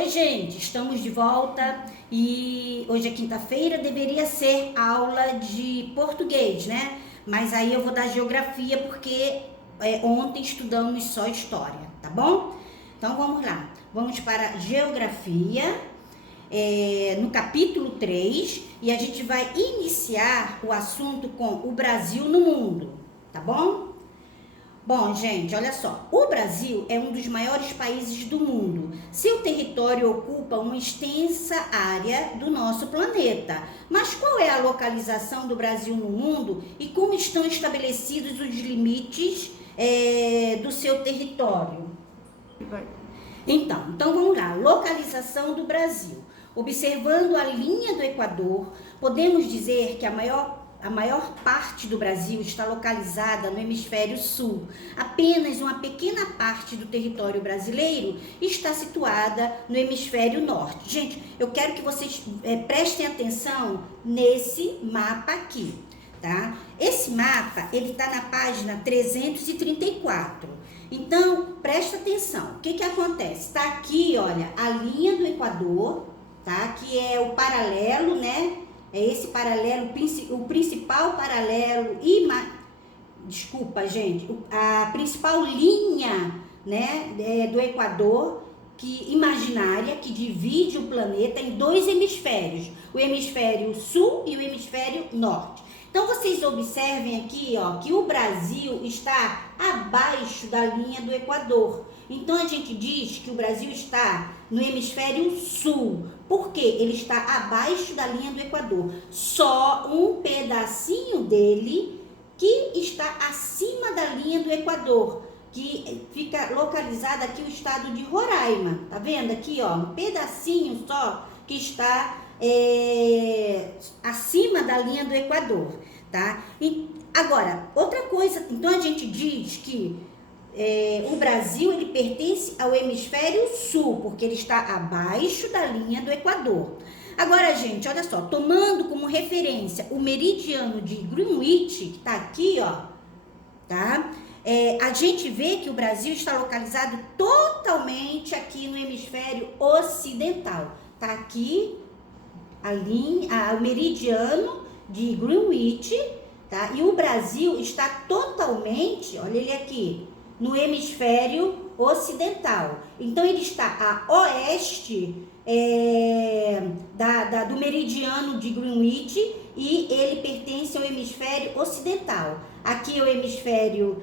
Oi, gente, estamos de volta e hoje é quinta-feira, deveria ser aula de português, né? Mas aí eu vou dar geografia porque ontem estudamos só história, tá bom? Então vamos lá, vamos para geografia, no capítulo 3 e a gente vai iniciar o assunto com o Brasil no mundo, tá bom? Bom, gente, olha só. O Brasil é um dos maiores países do mundo. Seu território ocupa uma extensa área do nosso planeta. Mas qual é a localização do Brasil no mundo e como estão estabelecidos os limites do seu território? Então vamos lá. Localização do Brasil. Observando a linha do Equador, podemos dizer que a maior parte do Brasil está localizada no hemisfério sul. Apenas uma pequena parte do território brasileiro está situada no hemisfério norte. Gente, eu quero que vocês prestem atenção nesse mapa aqui, tá? Esse mapa, ele está na página 334. Então, presta atenção. O que acontece? Está aqui, olha, a linha do Equador, tá? Que é o paralelo, né? É esse paralelo, o principal paralelo desculpa, gente, a principal linha, né, do Equador, imaginária, que divide o planeta em dois hemisférios, o hemisfério sul e o hemisfério norte. Então, vocês observem aqui, ó, que o Brasil está abaixo da linha do Equador. Então, a gente diz que o Brasil está no hemisfério sul, porque ele está abaixo da linha do Equador. Só um pedacinho dele que está acima da linha do Equador, que fica localizado aqui o estado de Roraima. Tá vendo aqui, ó, um pedacinho só que está acima da linha do Equador, tá? E agora, outra coisa, então a gente diz que o Brasil, ele pertence ao hemisfério sul, porque ele está abaixo da linha do Equador. Agora, gente, olha só, tomando como referência o meridiano de Greenwich, que está aqui, ó, tá? A gente vê que o Brasil está localizado totalmente aqui no hemisfério ocidental. Tá aqui o meridiano de Greenwich, tá? E o Brasil está totalmente, olha ele aqui, no hemisfério ocidental. Então, ele está a oeste do meridiano de Greenwich e ele pertence ao hemisfério ocidental. Aqui é o hemisfério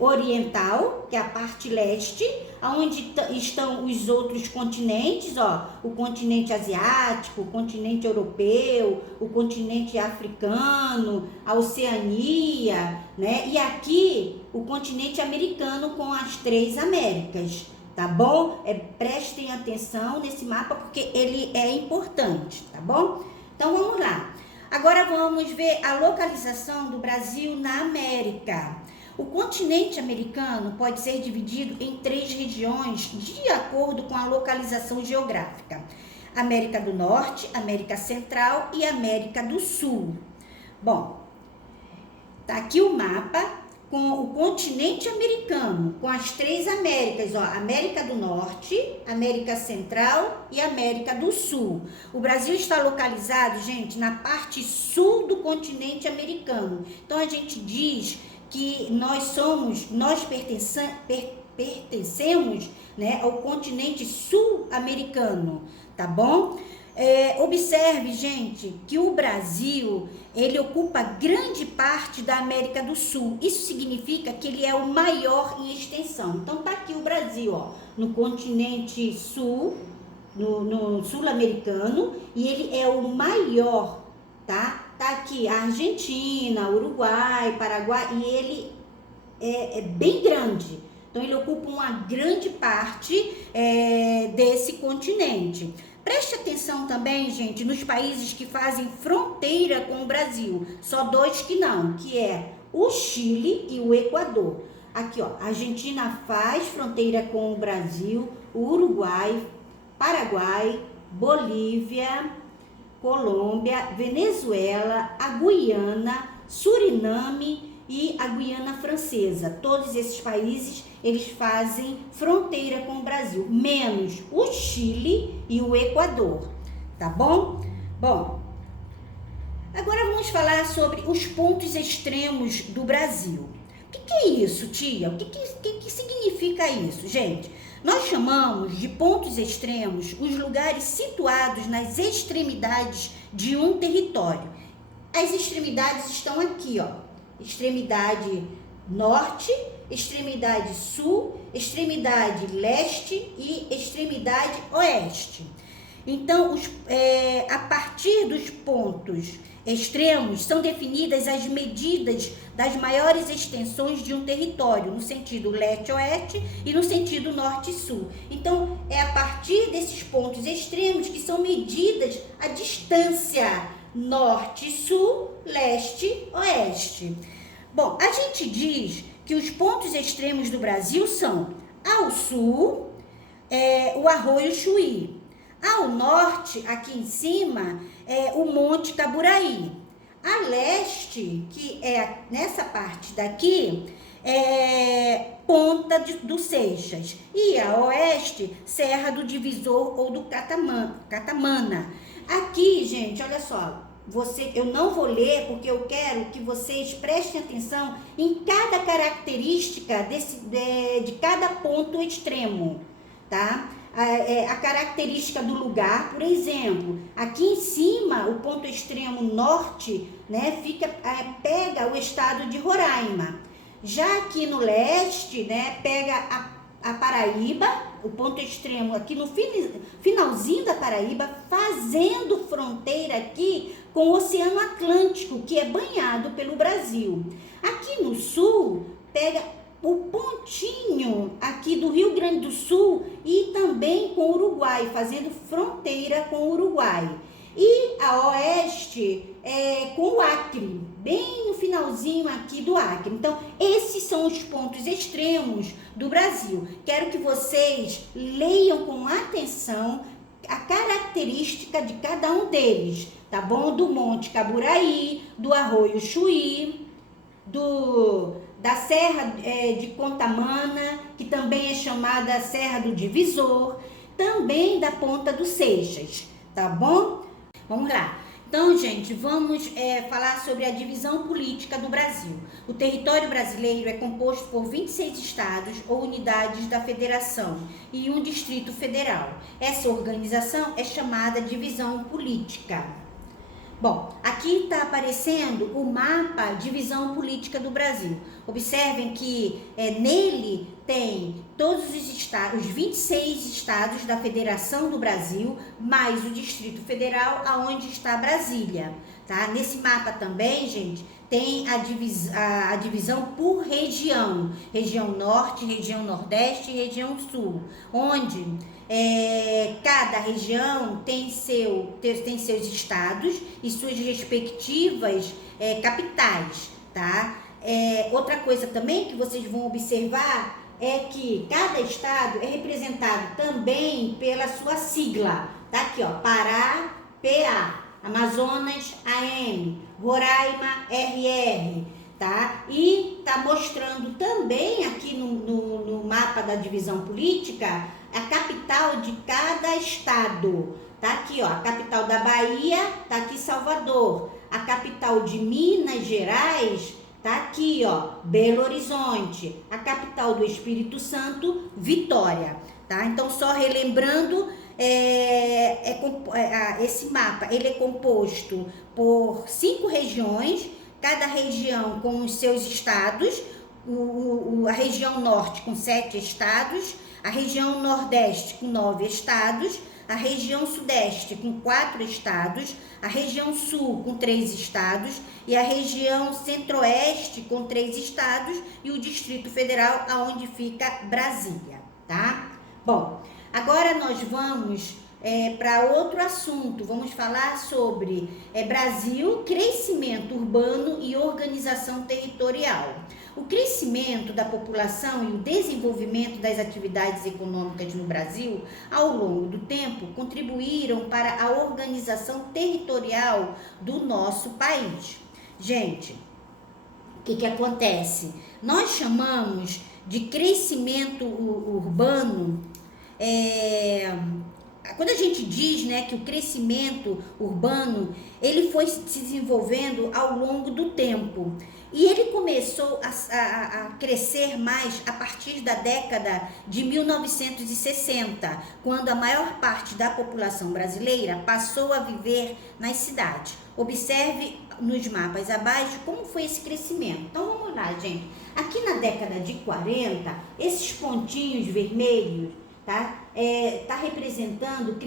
oriental, que é a parte leste, onde estão os outros continentes, ó, o continente asiático, o continente europeu, o continente africano, a Oceania, né? E aqui o continente americano com as 3 Américas, tá bom? Prestem atenção nesse mapa porque ele é importante, tá bom? Então vamos lá. Agora vamos ver a localização do Brasil na América. O continente americano pode ser dividido em 3 regiões de acordo com a localização geográfica: América do Norte, América Central e América do Sul. Bom, tá aqui o mapa com o continente americano, com as 3 Américas, ó, América do Norte, América Central e América do Sul. O Brasil está localizado, gente, na parte sul do continente americano. Então, a gente diz que nós pertencemos, né, ao continente sul-americano, tá bom? Observe, gente, que o Brasil, ele ocupa grande parte da América do Sul. Isso significa que ele é o maior em extensão. Então, tá aqui o Brasil, ó, no continente sul, no sul-americano, e ele é o maior, tá? Tá aqui a Argentina, Uruguai, Paraguai, e ele é bem grande. Então, ele ocupa uma grande parte desse continente. Preste atenção também, gente, nos países que fazem fronteira com o Brasil. Só 2 que não, que é o Chile e o Equador. Aqui, ó, a Argentina faz fronteira com o Brasil, o Uruguai, Paraguai, Bolívia, Colômbia, Venezuela, a Guiana, Suriname e a Guiana Francesa. Todos esses países, eles fazem fronteira com o Brasil, menos o Chile e o Equador, tá bom? Bom, agora vamos falar sobre os pontos extremos do Brasil. O que é isso, tia? O que significa isso, gente? Nós chamamos de pontos extremos os lugares situados nas extremidades de um território. As extremidades estão aqui, ó. Extremidade norte, extremidade sul, extremidade leste e extremidade oeste. Então, a partir dos pontos extremos, são definidas as medidas das maiores extensões de um território, no sentido leste-oeste e no sentido norte-sul. Então, é a partir desses pontos extremos que são medidas a distância norte-sul, leste-oeste. Bom, a gente diz que os pontos extremos do Brasil são, ao sul, o Arroio Chuí. Ao norte, aqui em cima, o Monte Caburaí. A leste, que é nessa parte daqui, Ponta do Seixas. E a oeste, Serra do Divisor ou do Catamana. Aqui, gente, olha só, eu não vou ler porque eu quero que vocês prestem atenção em cada característica de cada ponto extremo, tá? A característica do lugar, por exemplo, aqui em cima, o ponto extremo norte, né, pega o estado de Roraima. Já aqui no leste, né, pega a Paraíba, o ponto extremo aqui no finalzinho da Paraíba, fazendo fronteira aqui com o Oceano Atlântico, que é banhado pelo Brasil. Aqui no sul, pega o pontinho aqui do Rio Grande do Sul e também com o Uruguai, fazendo fronteira com o Uruguai. E a oeste com o Acre, bem no finalzinho aqui do Acre. Então, esses são os pontos extremos do Brasil. Quero que vocês leiam com atenção a característica de cada um deles, tá bom? Do Monte Caburaí, do Arroio Chuí, da Serra de Contamana, que também é chamada Serra do Divisor, também da Ponta do Seixas, tá bom? Vamos lá. Então, gente, vamos falar sobre a divisão política do Brasil. O território brasileiro é composto por 26 estados ou unidades da federação e um distrito federal. Essa organização é chamada divisão política. Bom, aqui está aparecendo o mapa divisão política do Brasil. Observem que nele tem todos os 26 estados da Federação do Brasil, mais o Distrito Federal, aonde está Brasília, tá? Nesse mapa também, gente, tem a divisão por região. Região Norte, região Nordeste e região Sul, onde cada região tem seus estados e suas respectivas capitais, tá? Outra coisa também que vocês vão observar é que cada estado é representado também pela sua sigla, tá aqui, ó, Pará, PA, Amazonas, AM, Roraima, RR, tá? E tá mostrando também aqui no mapa da divisão política a capital de cada estado. Tá aqui, ó, a capital da Bahia, tá aqui Salvador. A capital de Minas Gerais, tá aqui, ó, Belo Horizonte. A capital do Espírito Santo, Vitória, tá? Então, só relembrando, esse mapa, ele é composto por 5 regiões, cada região com os seus estados, a região norte com 7 estados, a região nordeste com 9 estados, a região sudeste com 4 estados, a região sul com 3 estados e a região centro-oeste com 3 estados e o Distrito Federal, aonde fica Brasília, tá? Bom, agora nós vamos para outro assunto. Vamos falar sobre Brasil, crescimento urbano e organização territorial. O crescimento da população e o desenvolvimento das atividades econômicas no Brasil, ao longo do tempo, contribuíram para a organização territorial do nosso país. Gente, que acontece? Nós chamamos de crescimento urbano, quando a gente diz, né, que o crescimento urbano, ele foi se desenvolvendo ao longo do tempo. E ele começou a crescer mais a partir da década de 1960, quando a maior parte da população brasileira passou a viver nas cidades. Observe nos mapas abaixo como foi esse crescimento. Então vamos lá, gente. Aqui na década de 40, esses pontinhos vermelhos, tá representando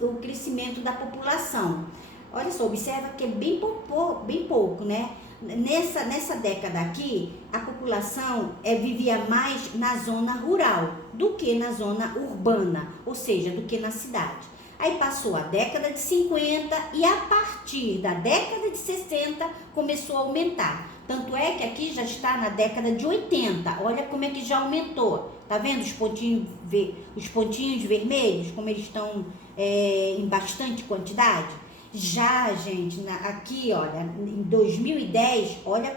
o crescimento da população. Olha só, observa que é bem pouco, né? Nessa década aqui, a população vivia mais na zona rural do que na zona urbana, ou seja, do que na cidade. Aí passou a década de 50 e a partir da década de 60 começou a aumentar. Tanto é que aqui já está na década de 80. Olha como é que já aumentou. Tá vendo os pontinhos vermelhos, como eles estão em bastante quantidade? Já, gente, aqui, olha, em 2010, olha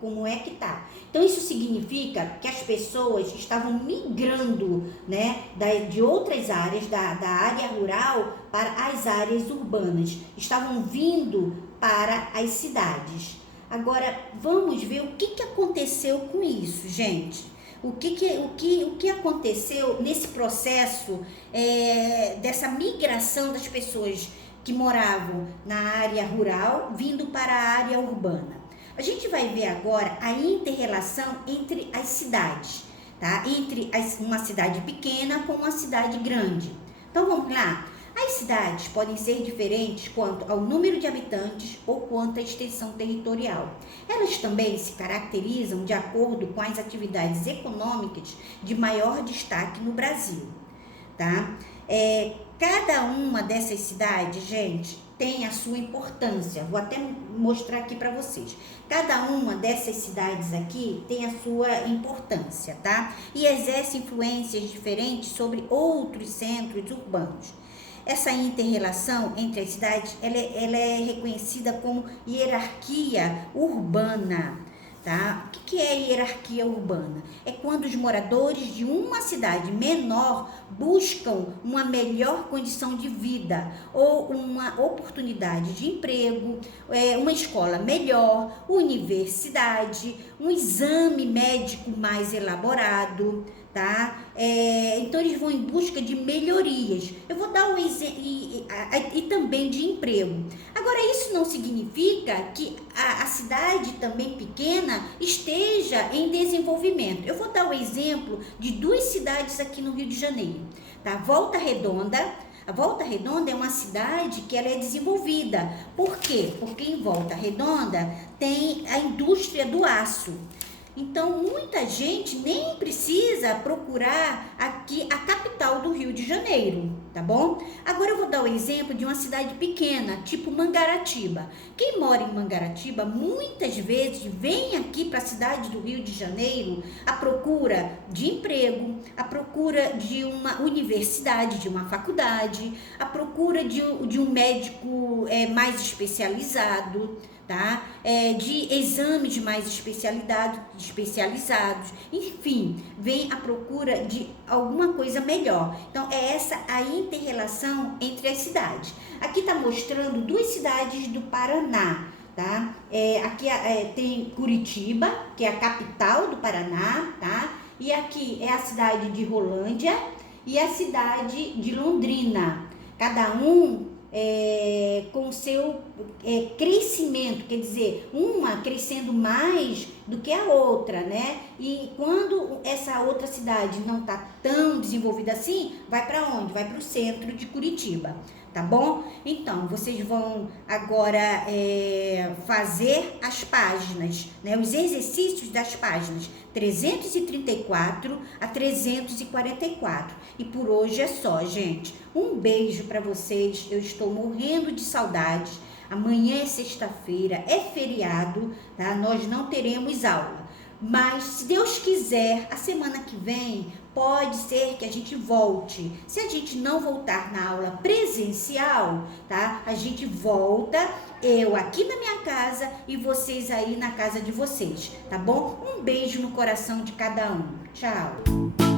como é que tá. Então, isso significa que as pessoas estavam migrando, né, de outras áreas, da área rural para as áreas urbanas. Estavam vindo para as cidades. Agora, vamos ver o que aconteceu com isso, gente. O que aconteceu nesse processo dessa migração das pessoas que moravam na área rural, vindo para a área urbana. A gente vai ver agora a inter-relação entre as cidades, tá? Entre uma cidade pequena com uma cidade grande. Então vamos lá. As cidades podem ser diferentes quanto ao número de habitantes ou quanto à extensão territorial. Elas também se caracterizam de acordo com as atividades econômicas de maior destaque no Brasil, tá? Cada uma dessas cidades, gente, tem a sua importância. Vou até mostrar aqui para vocês. Cada uma dessas cidades aqui tem a sua importância, tá? E exerce influências diferentes sobre outros centros urbanos. Essa inter-relação entre as cidades, ela é reconhecida como hierarquia urbana, tá? O que é hierarquia urbana? É quando os moradores de uma cidade menor buscam uma melhor condição de vida ou uma oportunidade de emprego, uma escola melhor, universidade, um exame médico mais elaborado, tá? Então eles vão em busca de melhorias. Eu vou dar um exemplo e também de emprego. Agora, isso não significa que a cidade também pequena esteja em desenvolvimento. Eu vou dar um exemplo de duas cidades aqui no Rio de Janeiro, tá? Volta Redonda. A Volta Redonda é uma cidade que ela é desenvolvida. Por quê? Porque em Volta Redonda tem a indústria do aço. Então, muita gente nem precisa procurar aqui a capital do Rio de Janeiro, tá bom? Agora eu vou dar o exemplo de uma cidade pequena, tipo Mangaratiba. Quem mora em Mangaratiba, muitas vezes vem aqui para a cidade do Rio de Janeiro à procura de emprego, à procura de uma universidade, de uma faculdade, à procura de um médico mais especializado, tá? De exames mais especializados, enfim, vem à procura de alguma coisa melhor. Então, é essa a inter-relação entre as cidades. Aqui está mostrando duas cidades do Paraná, tá? Aqui tem Curitiba, que é a capital do Paraná, tá? E aqui é a cidade de Rolândia e a cidade de Londrina. Cada um com o seu crescimento, quer dizer, uma crescendo mais do que a outra, né? E quando essa outra cidade não está tão desenvolvida assim, vai para onde? Vai para o centro de Curitiba, tá bom? Então, vocês vão agora fazer as páginas, né? Os exercícios das páginas 334 a 344. E por hoje é só, gente. Um beijo para vocês. Eu estou morrendo de saudades. Amanhã é sexta-feira, é feriado, tá? Nós não teremos aula. Mas, se Deus quiser, a semana que vem pode ser que a gente volte. Se a gente não voltar na aula presencial, tá? A gente volta Eu aqui na minha casa e vocês aí na casa de vocês, tá bom? Um beijo no coração de cada um. Tchau!